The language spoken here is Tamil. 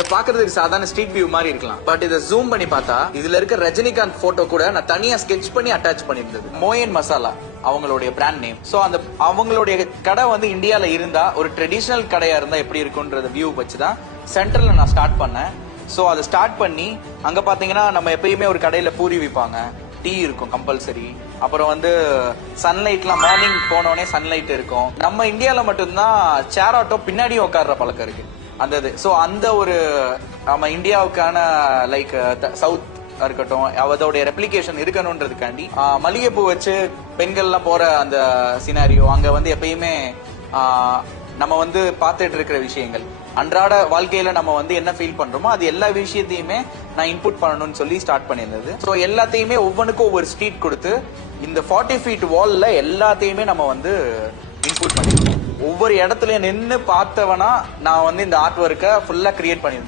இத பாக்குறதுக்கு சாதாரண ஸ்ட்ரீட் வியூ மாதிரி இருக்கலாம். பட் இதை ஜூம் பண்ணி பார்த்தா இதுல இருக்க ரஜினிகாந்த் போட்டோ கூட நான் தனியா ஸ்கெட்ச் பண்ணி அட்டாச் பண்ணியிருந்தது. மோயன் மசாலா அவங்களுடைய பிராண்ட் நேம். சோ அந்த அவங்களுடைய கடை வந்து இந்தியால இருந்தா ஒரு ட்ரெடிஷனல் கடையா இருந்தா எப்படி இருக்கும்ன்றத வியூ வச்சுதான் சென்டர்ல நான் ஸ்டார்ட் பண்ணேன். சோ அதை ஸ்டார்ட் பண்ணி அங்க பாத்தீங்கன்னா நம்ம எப்பயுமே ஒரு கடையில பூரி விற்பாங்க, டீ இருக்கும் கம்பல்சரி. அப்புறம் வந்து சன்லைட்லாம் மார்னிங் போனோடனே சன்லைட் இருக்கும். நம்ம இந்தியால மட்டும்தான் சேர் ஆட்டோ பின்னாடி உட்கார்ற பழக்கம் இருக்கு அந்த இது. ஸோ அந்த ஒரு நம்ம இந்தியாவுக்கான லைக் சவுத் இருக்கட்டும் அதோடைய ரெப்ளிகேஷன் இருக்கணும்ன்றதுக்காண்டி மல்லிகைப்பூ வச்சு பெண்கள்லாம் போற அந்த சினாரியோ அங்க வந்து எப்பயுமே நம்ம வந்து பார்த்துட்டு இருக்கிற விஷயங்கள் அன்றாட வாழ்க்கையில நம்ம வந்து என்ன ஃபீல் பண்றோமோ அது எல்லா விஷயத்தையுமே நான் இன்புட் பண்ணணும்னு சொல்லி ஸ்டார்ட் பண்ணியிருந்தது. ஸோ எல்லாத்தையுமே ஒவ்வொன்றுக்கும் ஒவ்வொரு ஸ்ட்ரீட் கொடுத்து இந்த 40 feet வால்ல எல்லாத்தையுமே நம்ம வந்து இன்புட் பண்ணிருக்கோம். ஒவ்வொரு இடத்துலயும் நின்று பார்த்தவனா நான் வந்து இந்த ஆர்ட் ஒர்க்கை ஃபுல்லா கிரியேட் பண்ணிருந்தேன்.